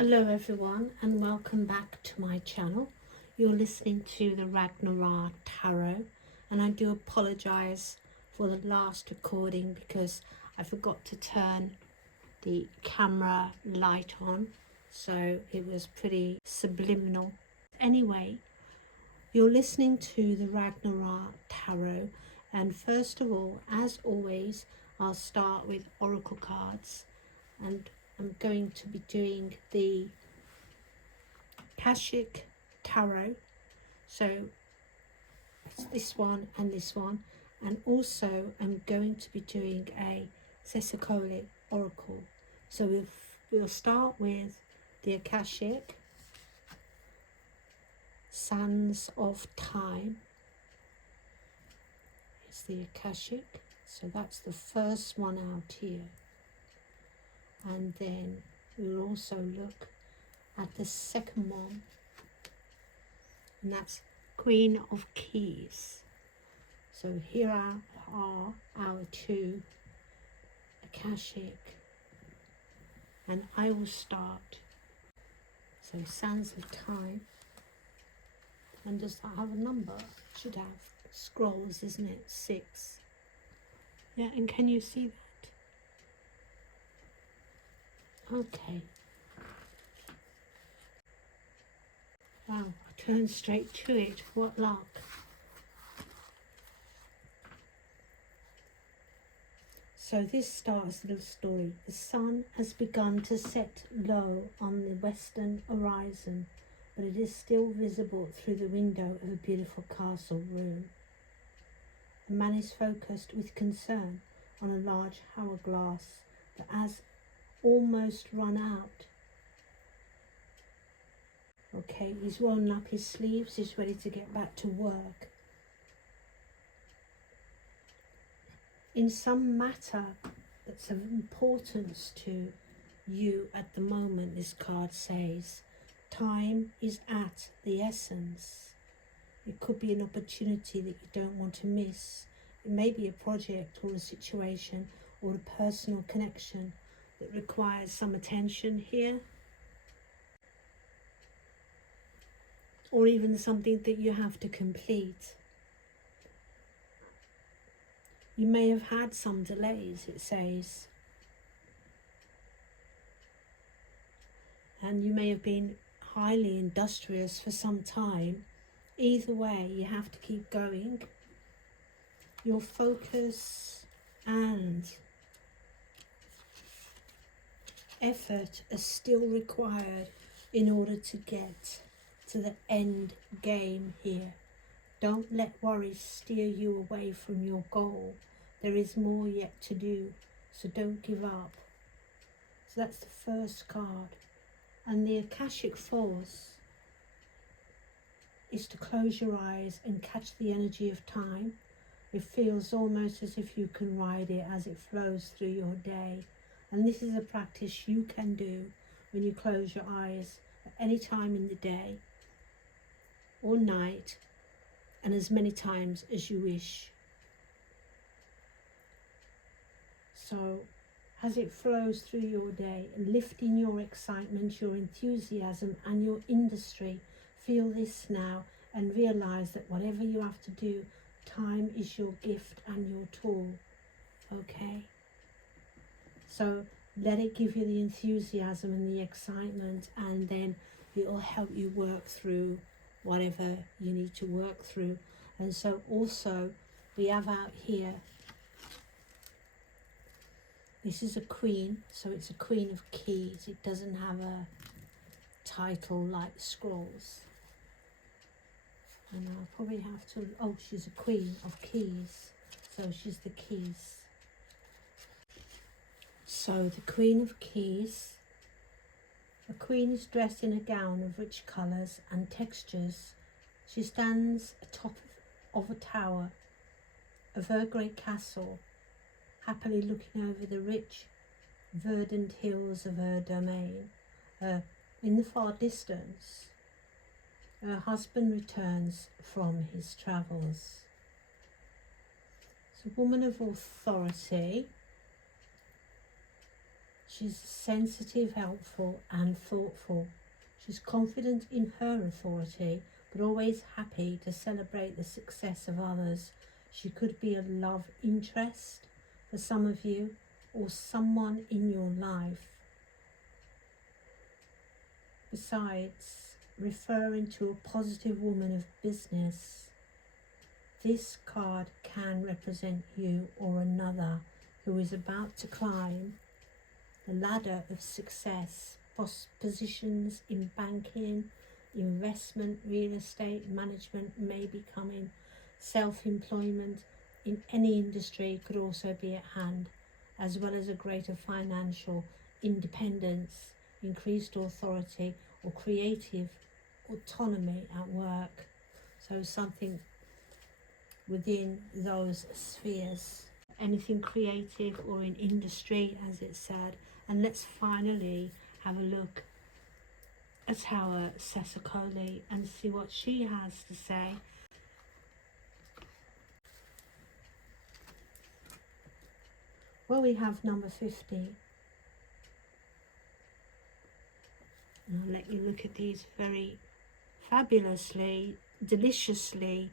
Hello everyone and welcome back to my channel. You're listening to the Ragnar-Ra Tarot, and I do apologize for the last recording because I forgot to turn the camera light on, so it was pretty subliminal. Anyway, you're listening to the Ragnar-Ra Tarot, and first of all, as always, I'll start with oracle cards, and I'm going to be doing the Akashic Tarot. So it's this one, and also I'm going to be doing a Sesakoli Oracle. So we'll start with the Akashic, Sands of Time. It's the Akashic, so that's the first one out here. And then we'll also look at the second one, and that's Queen of Keys. So here are our two Akashic, and I will start. So Sands of Time, and does that have a number? It should have scrolls, isn't it? 6. Yeah, and can you see that? Okay. Wow, I turned straight to it. What luck. So this starts the little story. The sun has begun to set low on the western horizon, but it is still visible through the window of a beautiful castle room. The man is focused with concern on a large hourglass that has almost run out. Okay, he's rolling up his sleeves, he's ready to get back to work. In some matter that's of importance to you at the moment, this card says, time is at the essence. It could be an opportunity that you don't want to miss. It may be a project or a situation or a personal connection that requires some attention here, or even something that you have to complete. You may have had some delays, it says, and you may have been highly industrious for some time. Either way, you have to keep going. Your focus and effort are still required in order to get to the end game here. Don't let worries steer you away from your goal. There is more yet to do, so don't give up. So that's the first card. And the Akashic force is to close your eyes and catch the energy of time. It feels almost as if you can ride it as it flows through your day. And this is a practice you can do when you close your eyes at any time in the day or night, and as many times as you wish. So as it flows through your day, lifting your excitement, your enthusiasm and your industry, feel this now and realize that whatever you have to do, time is your gift and your tool. Okay? So let it give you the enthusiasm and the excitement, and then it will help you work through whatever you need to work through. And so also we have out here, this is a queen, so it's a Queen of Keys. It doesn't have a title like scrolls. And I'll probably have to, oh, she's a Queen of Keys, so she's the keys. So the Queen of Keys, a queen is dressed in a gown of rich colours and textures. She stands atop of a tower of her great castle, happily looking over the rich, verdant hills of her domain. In the far distance, her husband returns from his travels. It's a woman of authority. She's sensitive, helpful and thoughtful. She's confident in her authority, but always happy to celebrate the success of others. She could be a love interest for some of you, or someone in your life. Besides referring to a positive woman of business, this card can represent you or another who is about to climb the ladder of success, positions in banking, investment, real estate, management, may be coming, self-employment in any industry could also be at hand, as well as a greater financial independence, increased authority or creative autonomy at work. So something within those spheres, anything creative or in industry, as it said. And let's finally have a look at our Sesakoli and see what she has to say. Well, we have number 50. And I'll let you look at these very fabulously, deliciously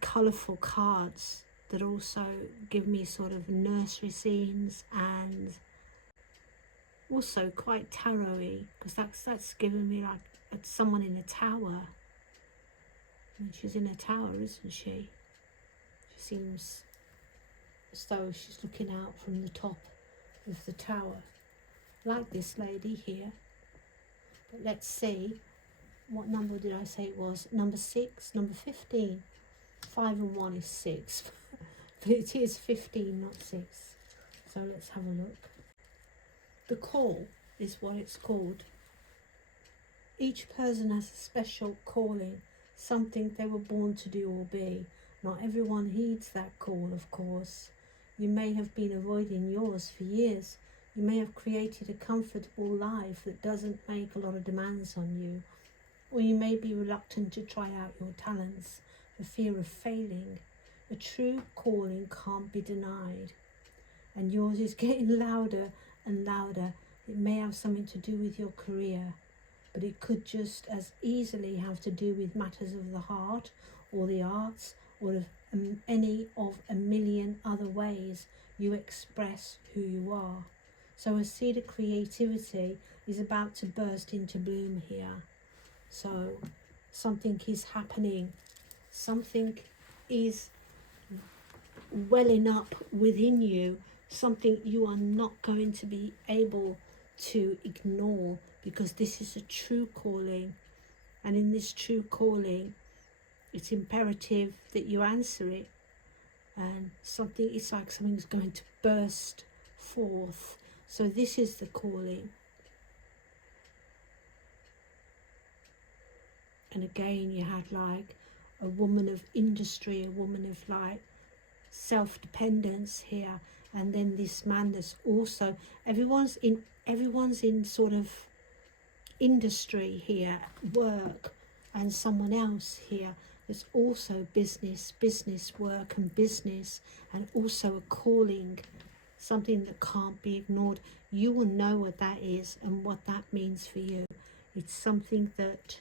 colourful cards that also give me sort of nursery scenes and also quite tarot-y, because that's given me like someone in a tower. And she's in a tower, isn't she? She seems as though she's looking out from the top of the tower, like this lady here. But let's see, what number did I say it was? Number 6, number 15. 5 and 1 is 6, but it is 15, not 6. So let's have a look. The call is what it's called. Each person has a special calling, something they were born to do or be. Not everyone heeds that call, of course. You may have been avoiding yours for years. You may have created a comfortable life that doesn't make a lot of demands on you. Or you may be reluctant to try out your talents for fear of failing. A true calling can't be denied. And yours is getting louder and louder. It may have something to do with your career, but it could just as easily have to do with matters of the heart or the arts, or of any of a million other ways you express who you are. So a seed of creativity is about to burst into bloom here. So something is happening. Something is welling up within you. Something you are not going to be able to ignore, because this is a true calling. And in this true calling, it's imperative that you answer it. And it's like something's going to burst forth. So this is the calling. And again, you had like a woman of industry, a woman of like self-dependence here. And then this man that's also, everyone's in sort of industry here, work, and someone else here that's also business work and business, and also a calling, something that can't be ignored. You will know what that is and what that means for you. It's something that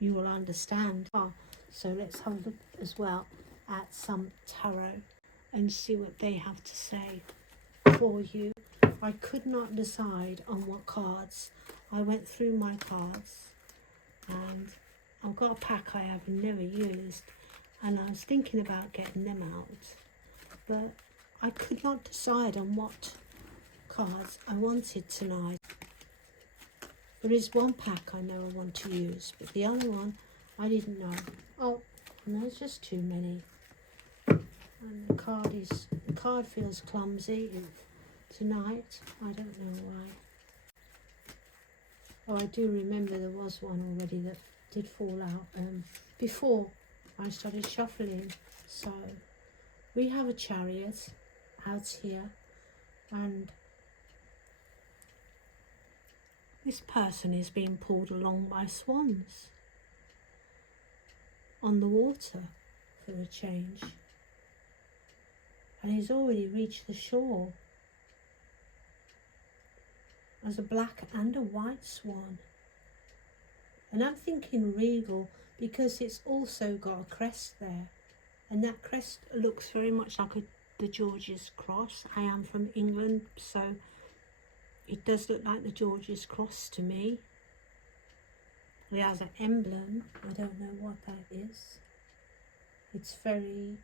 you will understand. So let's have a look as well at some tarot and see what they have to say for you. I could not decide on what cards. I went through my cards and I've got a pack I have never used, and I was thinking about getting them out, but I could not decide on what cards I wanted tonight. There is one pack I know I want to use, but the other one I didn't know. Oh, and there's just too many. And the card feels clumsy tonight. I don't know why. Oh, I do remember there was one already that did fall out before I started shuffling. So we have a Chariot out here, and this person is being pulled along by swans on the water for a change, and he's already reached the shore. as a black and a white swan. And I'm thinking regal because it's also got a crest there. And that crest looks very much like the George's cross. I am from England, so it does look like the George's cross to me. It has an emblem. I don't know what that is. It's very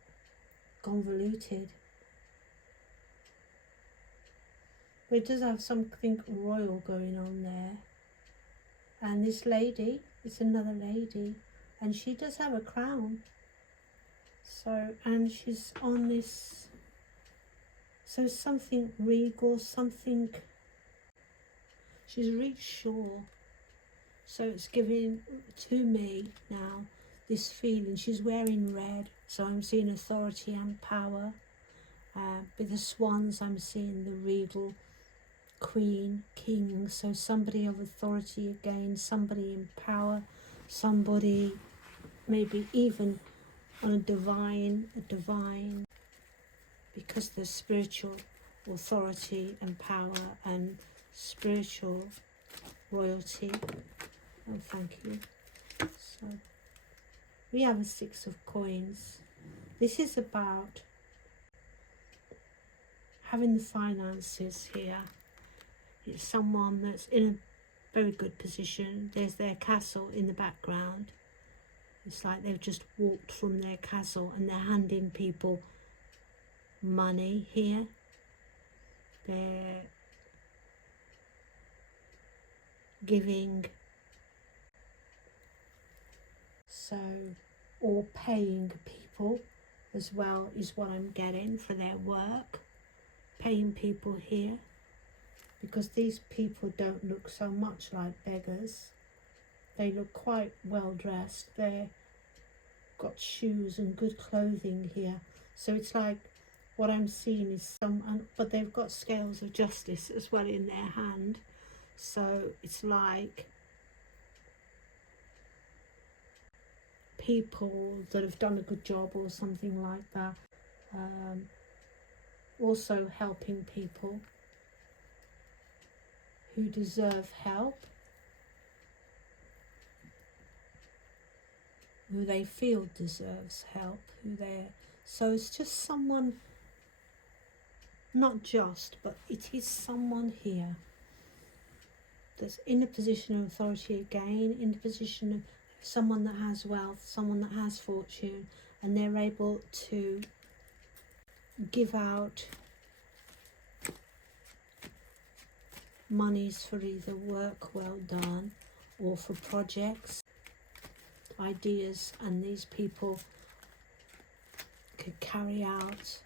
convoluted. But it does have something royal going on there. And this lady, it's another lady, and she does have a crown. So, and she's on this, so something regal, something, she's reached shore. So it's giving to me now this feeling. She's wearing red, so I'm seeing authority and power. With the swans, I'm seeing the regal queen, king, so somebody of authority again, somebody in power, somebody maybe even on a divine, because there's spiritual authority and power and spiritual royalty. Oh, thank you. So we have a 6 of coins. This is about having the finances here. It's someone that's in a very good position. There's their castle in the background. It's like they've just walked from their castle and they're handing people money here. They're giving, so, or paying people as well is what I'm getting for their work. Paying people here, because these people don't look so much like beggars. They look quite well dressed. They've got shoes and good clothing here. So it's like what I'm seeing is but they've got scales of justice as well in their hand. So it's like people that have done a good job or something like that. Also helping people who deserve help, who they feel deserves help, so it's just someone, not just, but it is someone here that's in a position of authority again, in the position of someone that has wealth, someone that has fortune, and they're able to give out monies for either work well done or for projects, ideas, and these people could carry out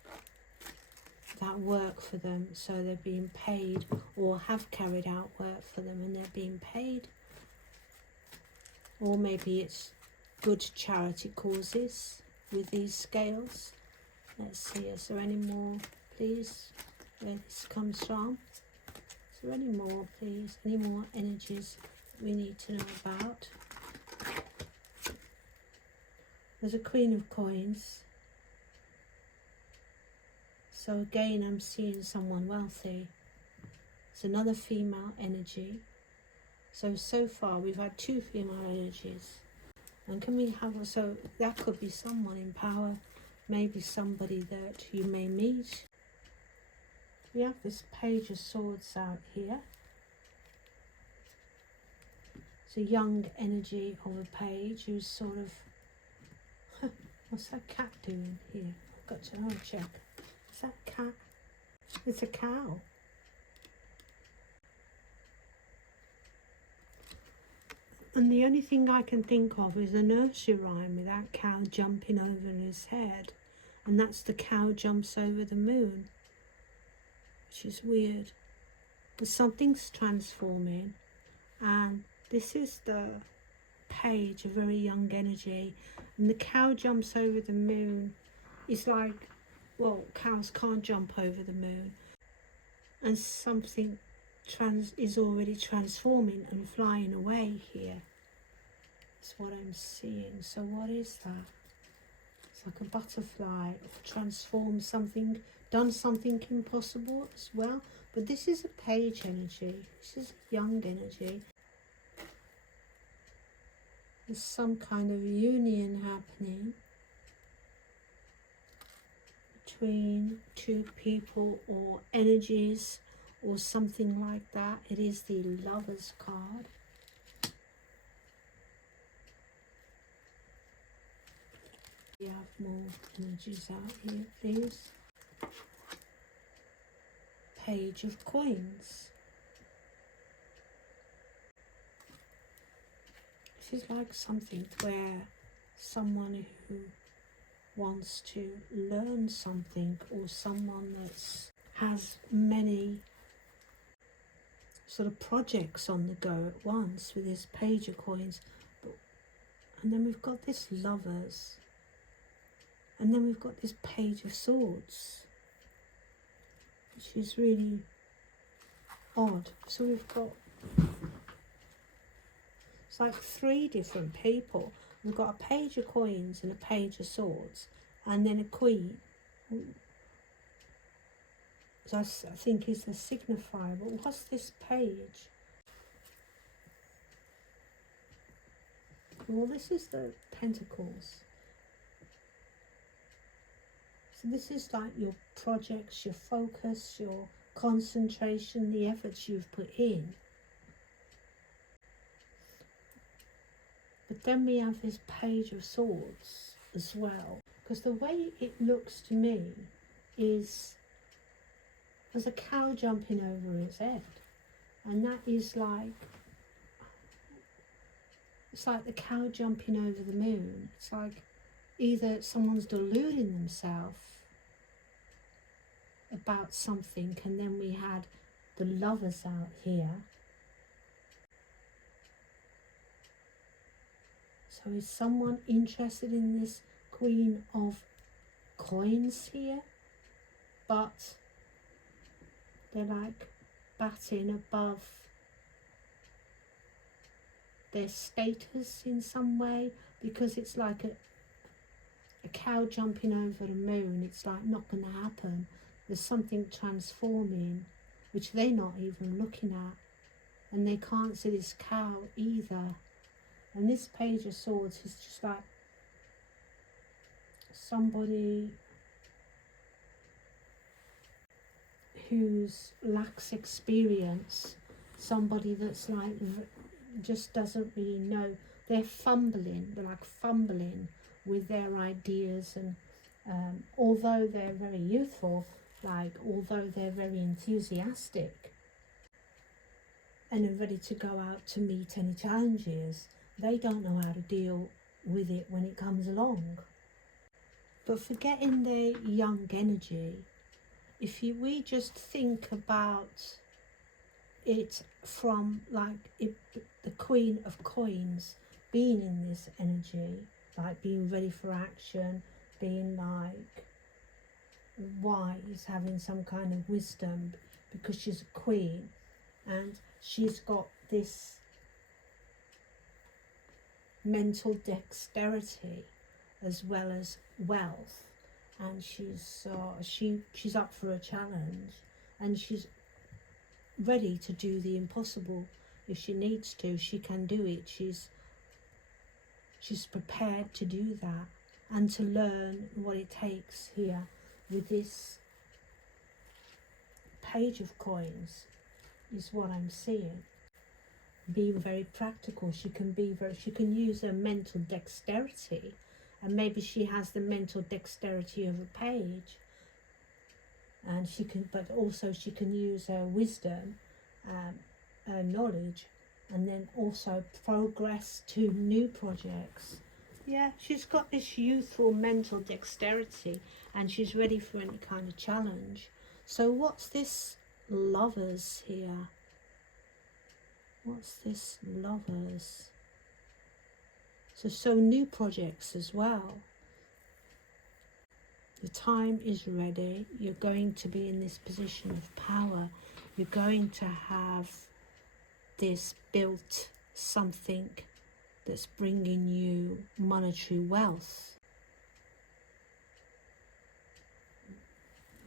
that work for them, so they're being paid, or have carried out work for them and they're being paid. Or maybe it's good charity causes with these scales. Let's see, is there any more, please, where this comes from? Is there any more, please? Any more energies we need to know about? There's a Queen of Coins. So again, I'm seeing someone wealthy. It's another female energy. So far we've had 2 female energies. And can we have, so that could be someone in power, maybe somebody that you may meet. We have this Page of Swords out here. It's a young energy of a page who's sort of, what's that cat doing here? I've got to check. Is that cat? It's a cow. And the only thing I can think of is a nursery rhyme with that cow jumping over his head. And that's the cow jumps over the moon. Which is weird. But something's transforming. And this is the Page, a very young energy. And the cow jumps over the moon. It's like, well, cows can't jump over the moon. And something is already transforming and flying away here. That's what I'm seeing. So what is that? It's like a butterfly, transformed something, done something impossible as well. But this is a page energy. This is a young energy. There's some kind of union happening between two people or energies or something like that. It is the Lovers card. We have more energies out here, please. Page of Coins. This is like something where someone who wants to learn something, or someone that has many sort of projects on the go at once with this Page of Coins. And then we've got this Lovers. And then we've got this Page of Swords, which is really odd. So we've got, it's like three different people. We've got a Page of Coins and a Page of Swords, and then a Queen. So I think is the signifier. But what's this page? Well, this is the Pentacles. So this is like your projects, your focus, your concentration, the efforts you've put in. But then we have this Page of Swords as well. Because the way it looks to me is there's a cow jumping over its head. And that is like, it's like the cow jumping over the moon. It's like either someone's deluding themselves about something, and then we had the Lovers out here. So is someone interested in this Queen of Coins here? But they're like batting above their status in some way, because it's like a cow jumping over the moon. It's like not going to happen. There's something transforming, which they're not even looking at, and they can't see this cow either. And this Page of Swords is just like somebody who lacks experience, somebody that's like just doesn't really know. They're like fumbling with their ideas, and although they're very youthful, although they're very enthusiastic and are ready to go out to meet any challenges, they don't know how to deal with it when it comes along. But forgetting their young energy, we just think about it from the Queen of Coins being in this energy, like being ready for action, being like wise, having some kind of wisdom, because she's a queen and she's got this mental dexterity as well as wealth, and she's up for a challenge, and she's ready to do the impossible. If she needs to, she can do it. She's prepared to do that and to learn what it takes here with this Page of Coins is what I'm seeing. Being very practical, she can use her mental dexterity, and maybe she has the mental dexterity of a page, and but also she can use her wisdom, her knowledge, and then also progress to new projects. Yeah, she's got this youthful mental dexterity, and she's ready for any kind of challenge. So what's this Lovers here? What's this Lovers? So new projects as well. The time is ready. You're going to be in this position of power. You're going to have this built something that's bringing you monetary wealth.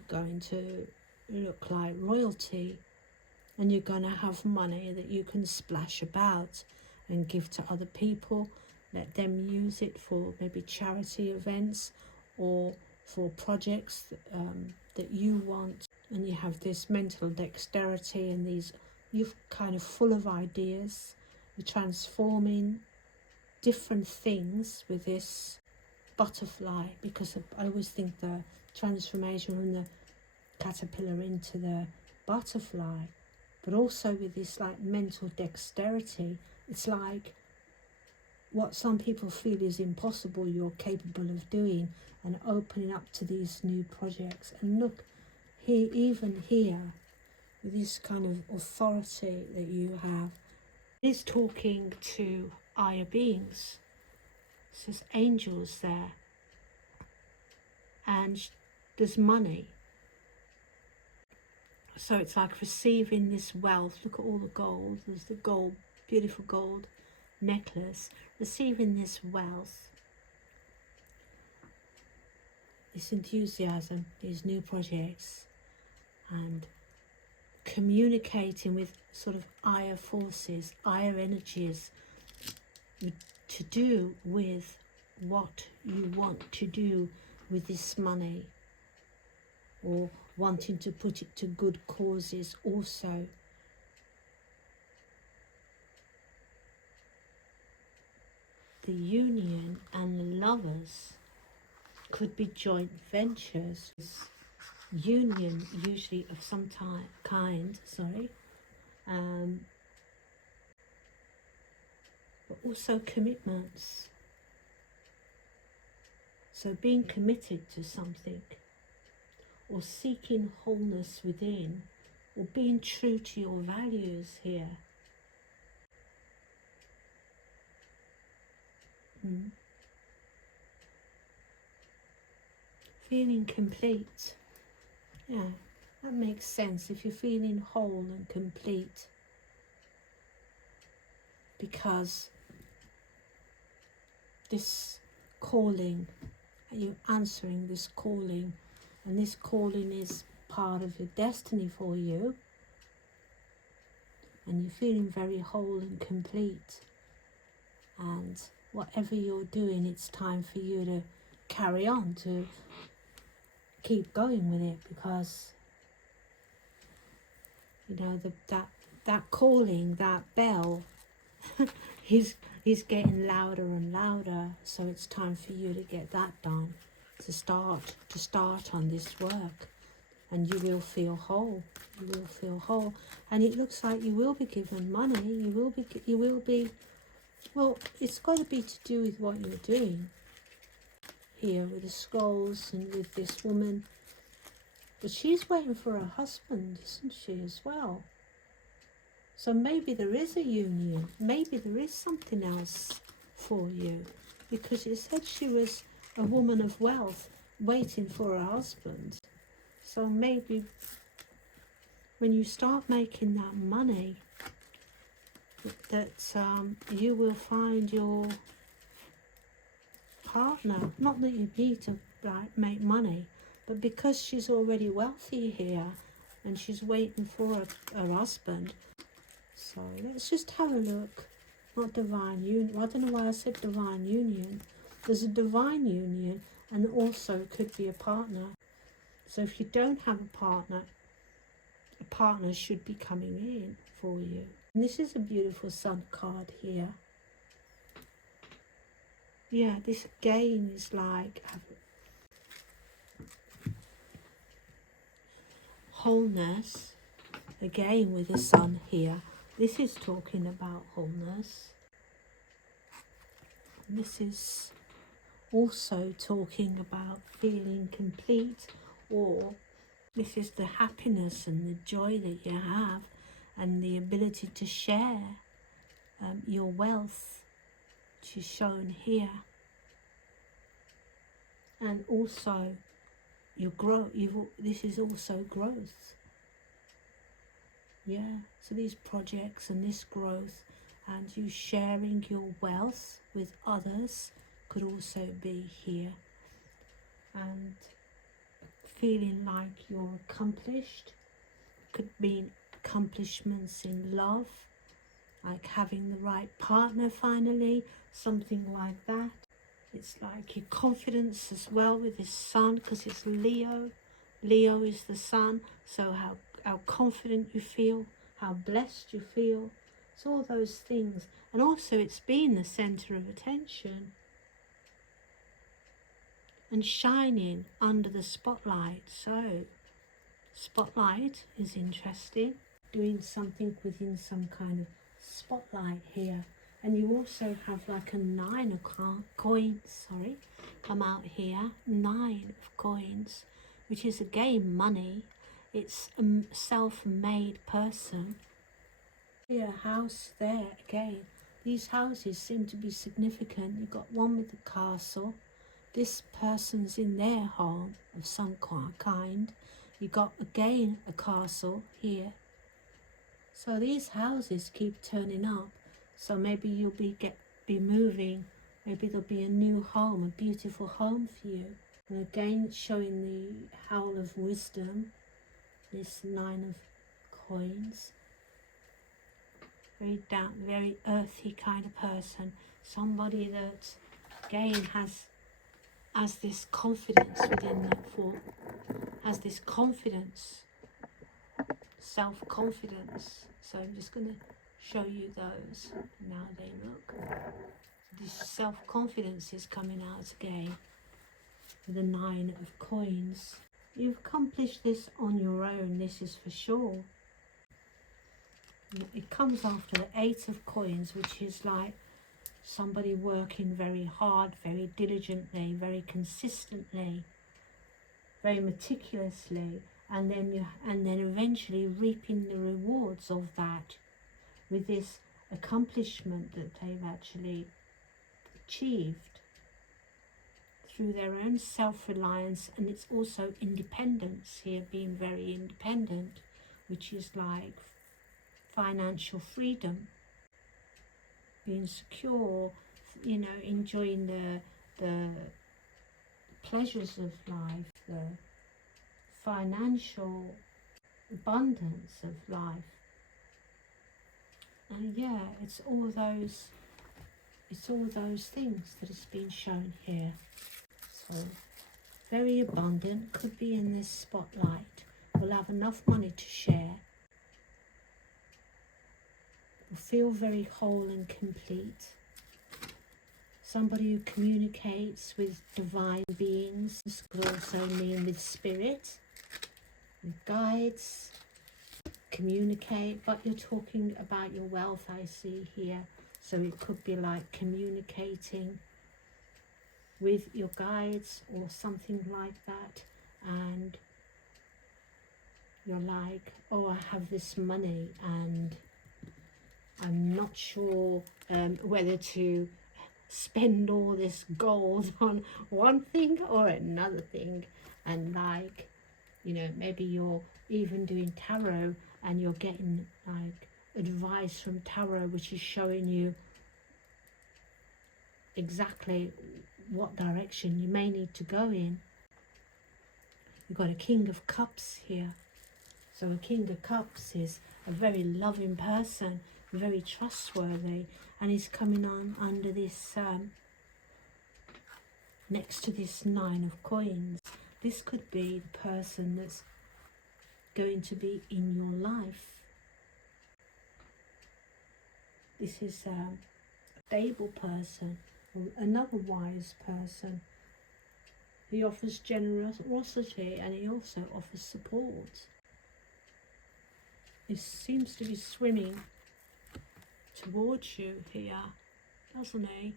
Going to look like royalty. and you're going to have money that you can splash about and give to other people. Let them use it for maybe charity events or for projects that you want. And you have this mental dexterity and these, you're kind of full of ideas. You're transforming different things with this butterfly, because I always think the transformation from the caterpillar into the butterfly, but also with this like mental dexterity. It's like what some people feel is impossible, you're capable of doing, and opening up to these new projects. And look here, even here, with this kind of authority that you have, is talking to higher beings. There's angels there, and there's money. So it's like receiving this wealth. Look at all the gold. There's the gold, beautiful gold necklace. Receiving this wealth, this enthusiasm, these new projects, and communicating with sort of higher forces, higher energies, to do with what you want to do with this money, or wanting to put it to good causes also. The union and the lovers could be joint ventures. Union usually of some kind, but also commitments. So being committed to something, or seeking wholeness within, or being true to your values here. Feeling complete. Yeah, that makes sense if you're feeling whole and complete. Because this calling, you're answering this calling, and this calling is part of your destiny for you, and you're feeling very whole and complete, and whatever you're doing, it's time for you to carry on, to keep going with it, because you know that calling, that bell is getting louder and louder. So it's time for you to get that done, to start on this work, and you will feel whole. You will feel whole, and it looks like you will be given money. You will be. Well, it's got to be to do with what you're doing here with the scrolls and with this woman. But she's waiting for her husband, isn't she, as well? So maybe there is a union. Maybe there is something else for you, because it said she was a woman of wealth waiting for her husband. So maybe when you start making that money, that you will find your partner. Not that you need to make money, but because she's already wealthy here and she's waiting for her husband. So let's just have a look. Not divine union. I don't know why I said divine union. There's a divine union, and also could be a partner. So if you don't have a partner should be coming in for you. And this is a beautiful sun card here. Yeah, this again is like wholeness. Again with the sun here. This is talking about wholeness. And this is also talking about feeling complete, or this is the happiness and the joy that you have, and the ability to share your wealth, which is shown here. And also your growth. This is also growth. Yeah, so these projects and this growth, and you sharing your wealth with others could also be here. And feeling like you're accomplished, could mean accomplishments in love, like having the right partner finally, something like that. It's like your confidence as well with this sun, because it's Leo. Leo is the sun, so how confident you feel, how blessed you feel. It's all those things. And also it's being the center of attention and shining under the spotlight. So spotlight is interesting, doing something within some kind of spotlight here. And you also have like a 9 of coins, come out here. 9 of coins, which is again money. It's a self-made person. Here, house there again. These houses seem to be significant. You've got one with the castle. This person's in their home of some kind. You got again a castle here. So these houses keep turning up. So maybe you'll be moving. Maybe there'll be a new home, a beautiful home for you. And again, it's showing the howl of wisdom. This 9 of coins. Very down, very earthy kind of person. Somebody that again has this confidence within that form. Has this confidence, self-confidence. So I'm just going to show you those and how they look. This self-confidence is coming out again with the 9 of coins. You've accomplished this on your own, this is for sure. It comes after the 8 of coins, which is like somebody working very hard, very diligently, very consistently, very meticulously, and then eventually reaping the rewards of that with this accomplishment that they've actually achieved through their own self-reliance. And it's also independence here, being very independent, which is like financial freedom, being secure, you know, enjoying the pleasures of life, the financial abundance of life. And yeah, it's all those things that is being shown here. So very abundant, could be in this spotlight, will have enough money to share, will feel very whole and complete. Somebody who communicates with divine beings, could also mean with spirit, with guides, communicate, but you're talking about your wealth, I see here. So it could be like communicating with your guides or something like that, and you're like, oh, I have this money and I'm not sure whether to spend all this gold on one thing or another thing. And like, you know, maybe you're even doing tarot and you're getting like advice from tarot, which is showing you exactly what direction you may need to go in. You've got a King of Cups here. So a King of Cups is a very loving person, very trustworthy, and he's coming on under this, next to this 9 of coins. This could be the person that's going to be in your life. This is a stable person, another wise person. He offers generosity and he also offers support. He seems to be swimming towards you here, doesn't he?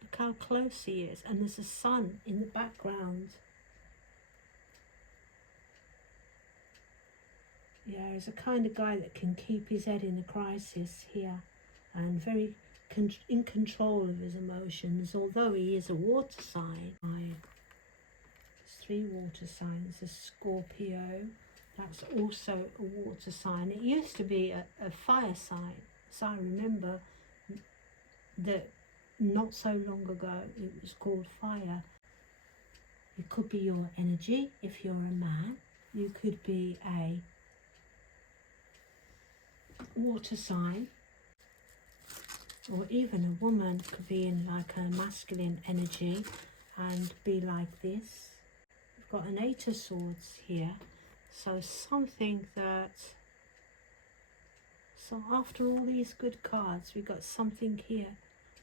Look how close he is, and there's a sun in the background. Yeah, he's a kind of guy that can keep his head in a crisis here, and very in control of his emotions, although he is a water sign. There's 3 water signs. A Scorpio, that's also a water sign. It used to be a fire sign, so I remember that not so long ago it was called fire. It could be your energy if you're a man. You could be a water sign, or even a woman could be in like a masculine energy and be like this. We've got an Eight of Swords here, so something that, so after all these good cards, we've got something here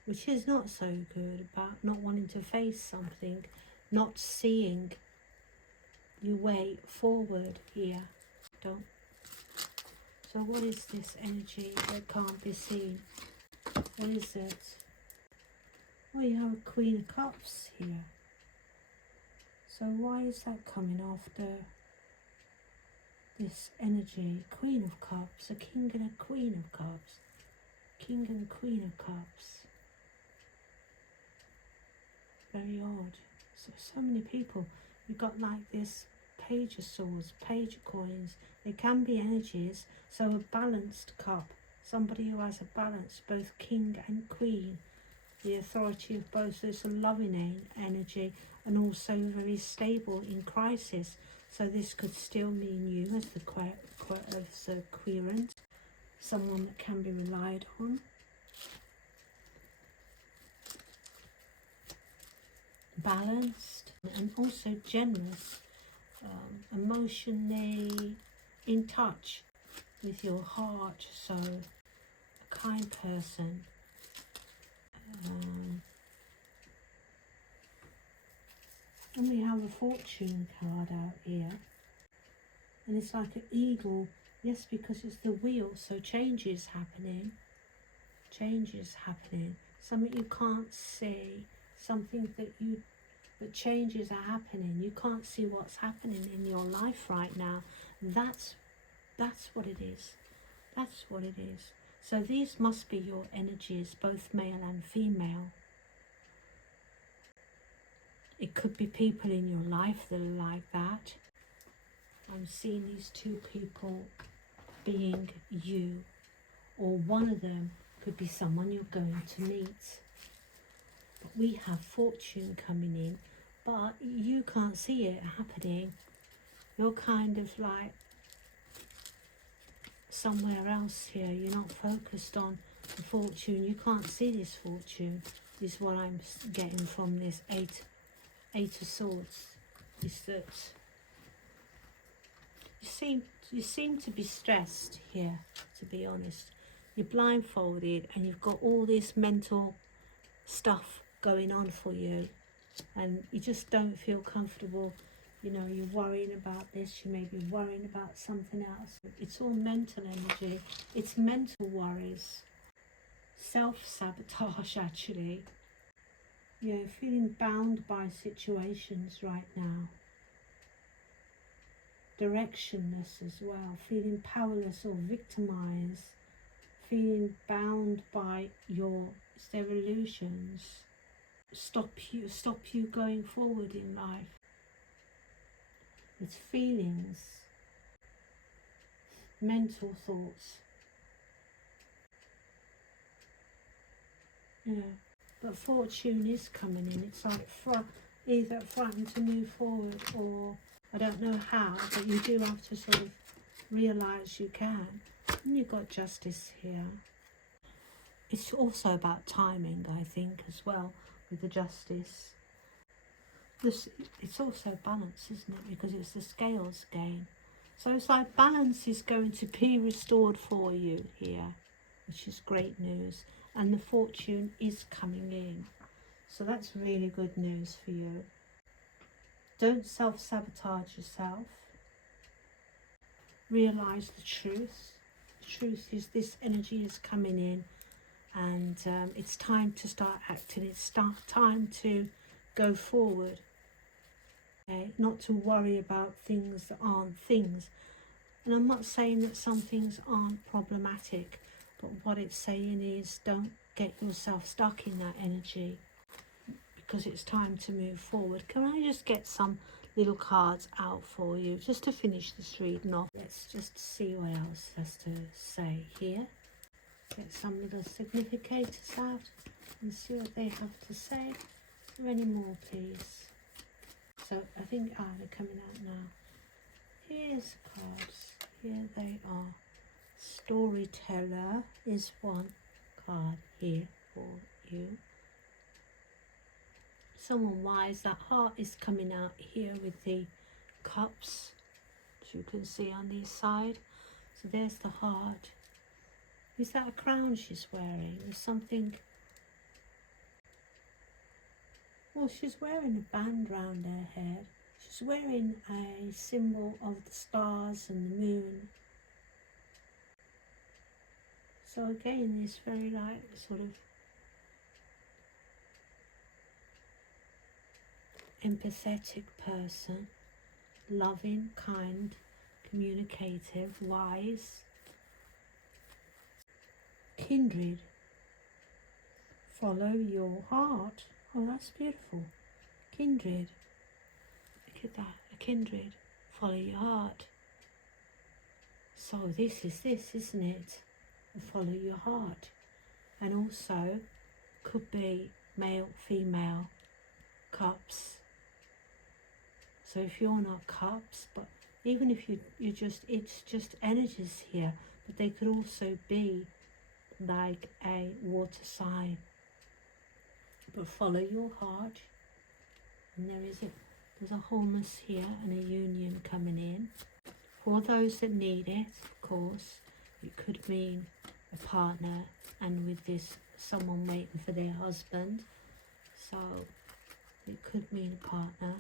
which is not so good, about not wanting to face something, not seeing your way forward here. Don't. So what is this energy that can't be seen? What is it? Well, you have a Queen of Cups here. So why is that coming after this energy? Queen of Cups, a King and a Queen of Cups. King and Queen of Cups. Very odd. So many people. You've got like this Page of Swords, Page of Coins. They can be energies. So a balanced cup. Somebody who has a balance, both King and Queen. The authority of both. There's a loving energy and also very stable in crisis. So this could still mean you as the querent, someone that can be relied on. Balanced and also generous, emotionally in touch with your heart, so a kind person. And we have a Fortune card out here, and it's like an eagle. Yes, because it's the wheel, so change is happening. Change is happening. Something you can't see, something that changes are happening. You can't see what's happening in your life right now. That's what it is. That's what it is. So these must be your energies, both male and female. It could be people in your life that are like that. I'm seeing these two people being you, or one of them could be someone you're going to meet. But we have Fortune coming in, but you can't see it happening. You're kind of like somewhere else here. You're not focused on the Fortune. You can't see this Fortune, is what I'm getting from this Eight of Swords. Is that you seem to be stressed here, to be honest. You're blindfolded and you've got all this mental stuff going on for you, and you just don't feel comfortable. You know, you're worrying about this, you may be worrying about something else. It's all mental energy. It's mental worries, self-sabotage actually. Yeah, feeling bound by situations right now. Directionless as well, feeling powerless or victimized, feeling bound by your illusions. Stop you going forward in life. It's feelings, mental thoughts. Yeah, but Fortune is coming in. It's like either frightened to move forward, or I don't know how, but you do have to sort of realise you can. And you've got Justice here. It's also about timing, I think, as well, with the Justice. It's also balance, isn't it? Because it's the scales game. So it's like balance is going to be restored for you here, which is great news. And the Fortune is coming in. So that's really good news for you. Don't self-sabotage yourself. Realise the truth. The truth is this energy is coming in, and it's time to start acting. It's time to go forward. Okay? Not to worry about things that aren't things. And I'm not saying that some things aren't problematic, but what it's saying is don't get yourself stuck in that energy, because it's time to move forward. Can I just get some little cards out for you just to finish this reading off? Let's just see what else has to say here. Get some little significators out and see what they have to say. Are there any more, please? So I think, they're coming out now. Here's cards. Here they are. Storyteller is one card here for you. Someone wise. That heart is coming out here with the cups, as you can see on the side. So there's the heart. Is that a crown she's wearing? There's something. Well, she's wearing a band round her head. She's wearing a symbol of the stars and the moon. So again, this very like sort of empathetic person, loving, kind, communicative, wise. Kindred. Follow your heart. Oh, that's beautiful. Kindred. Look at that. A kindred. Follow your heart. So this is this, isn't it? Follow your heart. And also could be male, female, cups. So if you're not cups, but even if you just, it's just energies here, but they could also be like a water sign. But follow your heart. And there's a wholeness here and a union coming in. For those that need it, of course, it could mean a partner, and with this, someone waiting for their husband. So it could mean a partner.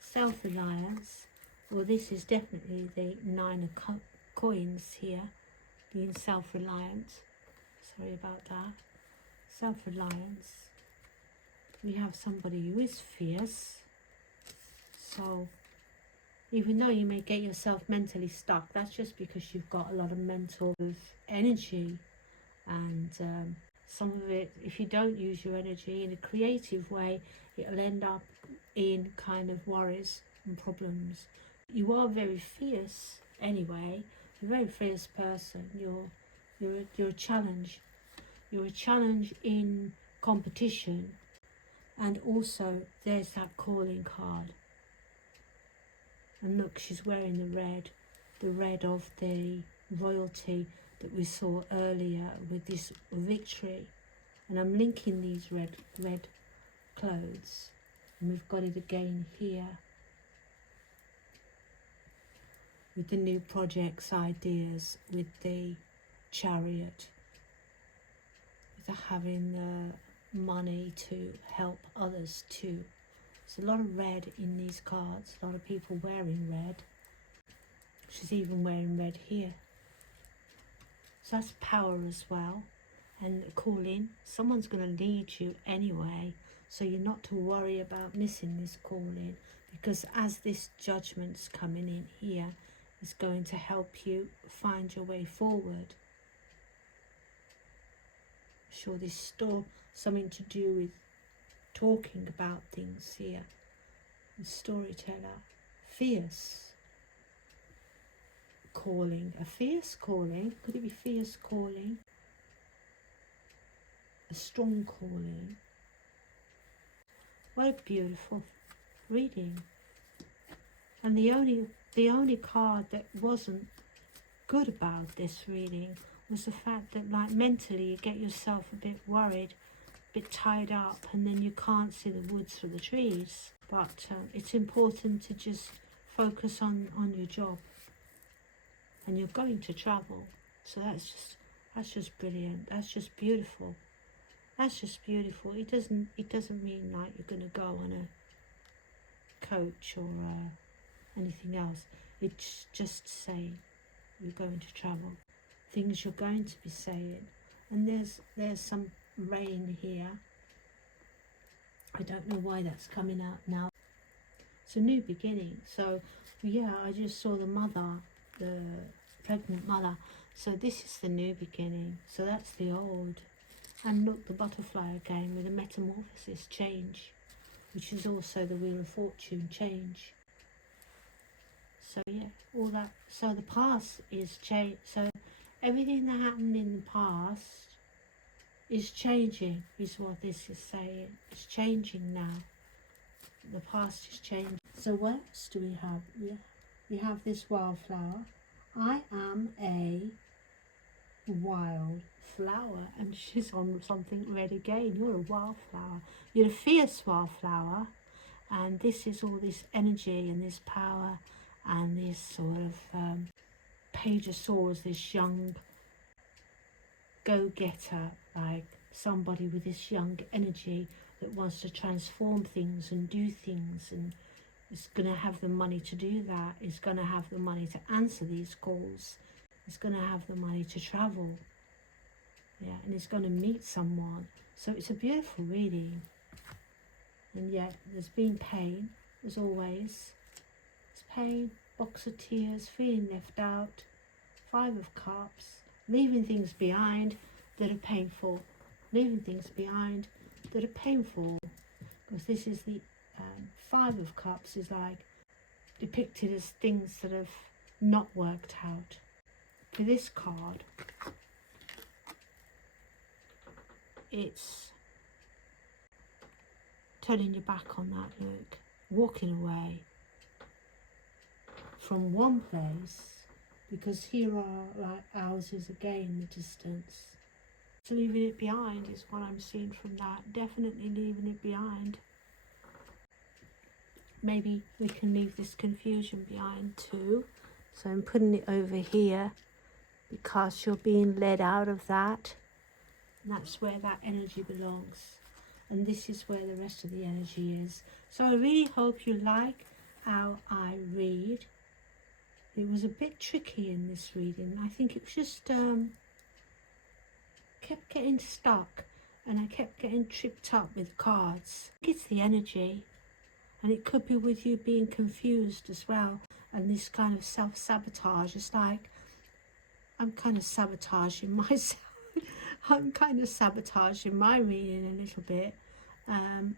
Self-reliance. Well, this is definitely the 9 of coins here, being self-reliant. Sorry about that. Self-reliance. We have somebody who is fierce. So even though you may get yourself mentally stuck, that's just because you've got a lot of mental energy. And some of it, if you don't use your energy in a creative way, it'll end up in kind of worries and problems. You are very fierce anyway. You're a very fierce person. You're a challenge. You're a challenge in competition. And also there's that calling card. And look, she's wearing the red of the royalty that we saw earlier with this victory. And I'm linking these red clothes. And we've got it again here with the new projects, ideas, with the chariot, with the having the money to help others too. There's a lot of red in these cards, a lot of people wearing red. She's even wearing red here. So that's power as well. And calling, someone's going to lead you anyway, so you're not to worry about missing this calling, because as this judgment's coming in here, it's going to help you find your way forward. I'm sure this still something to do with talking about things here. The storyteller. Fierce calling. A fierce calling. Could it be fierce calling? A strong calling. What a beautiful reading. And the only card that wasn't good about this reading was the fact that, like, mentally you get yourself a bit worried, a bit tied up, and then you can't see the woods for the trees. But it's important to just focus on your job. And you're going to travel, so that's just brilliant. That's just beautiful. That's just beautiful. It doesn't mean like you're going to go on a coach or anything else. It's just saying you're going to travel. Things you're going to be saying. And there's some rain here. I don't know why that's coming out now. It's a new beginning. So yeah, I just saw the mother, the pregnant mother. So this is the new beginning. So that's the old. And look, the butterfly again with a metamorphosis, change, which is also the Wheel of Fortune, change. So yeah, all that. So the past is change. So everything that happened in the past is changing, is what this is saying. It's changing now. The past is changing. So what else do we have? Yeah, we have this wildflower. I am a wildflower, and she's on something red again. You're a wildflower. You're a fierce wildflower, and this is all this energy and this power and this sort of page of swords, this young go-getter, like somebody with this young energy that wants to transform things and do things, and is going to have the money to do that, is going to have the money to answer these calls, is going to have the money to travel, yeah, and is going to meet someone. So it's a beautiful reading. And yet there's been pain, as always. There's pain, box of tears, feeling left out, 5 of Cups, leaving things behind that are painful, leaving things behind that are painful, because this is the 5 of Cups is like depicted as things that have not worked out. For this card, it's turning your back on that, look, walking away from one place, because here are like houses again in the distance. So leaving it behind is what I'm seeing from that. Definitely leaving it behind. Maybe we can leave this confusion behind too. So I'm putting it over here because you're being led out of that. And that's where that energy belongs. And this is where the rest of the energy is. So I really hope you like how I read. It was a bit tricky in this reading. I think it was just kept getting stuck, and I kept getting tripped up with cards. I think it's the energy, and it could be with you being confused as well, and this kind of self-sabotage. It's like I'm kind of sabotaging myself. I'm kind of sabotaging my reading a little bit, and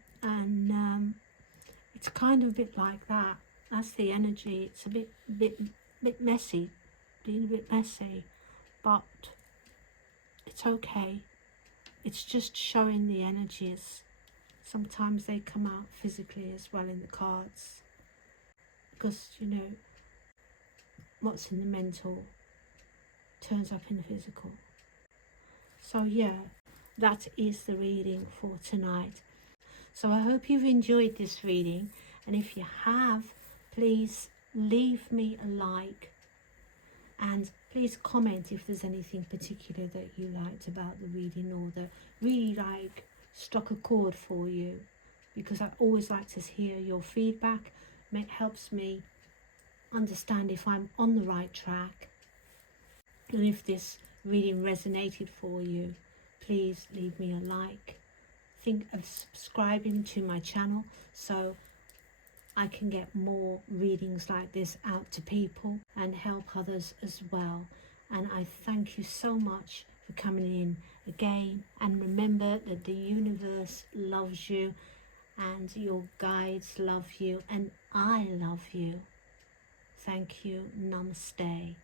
it's kind of a bit like that. That's the energy. It's a bit messy, being a bit messy, but it's okay. It's just showing the energies. Sometimes they come out physically as well in the cards, because you know what's in the mental turns up in the physical. So yeah, that is the reading for tonight. So I hope you've enjoyed this reading, and if you have, please leave me a like, and please comment if there's anything particular that you liked about the reading, or that really like struck a chord for you, because I always like to hear your feedback. It helps me understand if I'm on the right track, and if this reading resonated for you, please leave me a like. Think of subscribing to my channel so I can get more readings like this out to people and help others as well. And I thank you so much for coming in again, and remember that the universe loves you, and your guides love you, and I love you. Thank you. Namaste.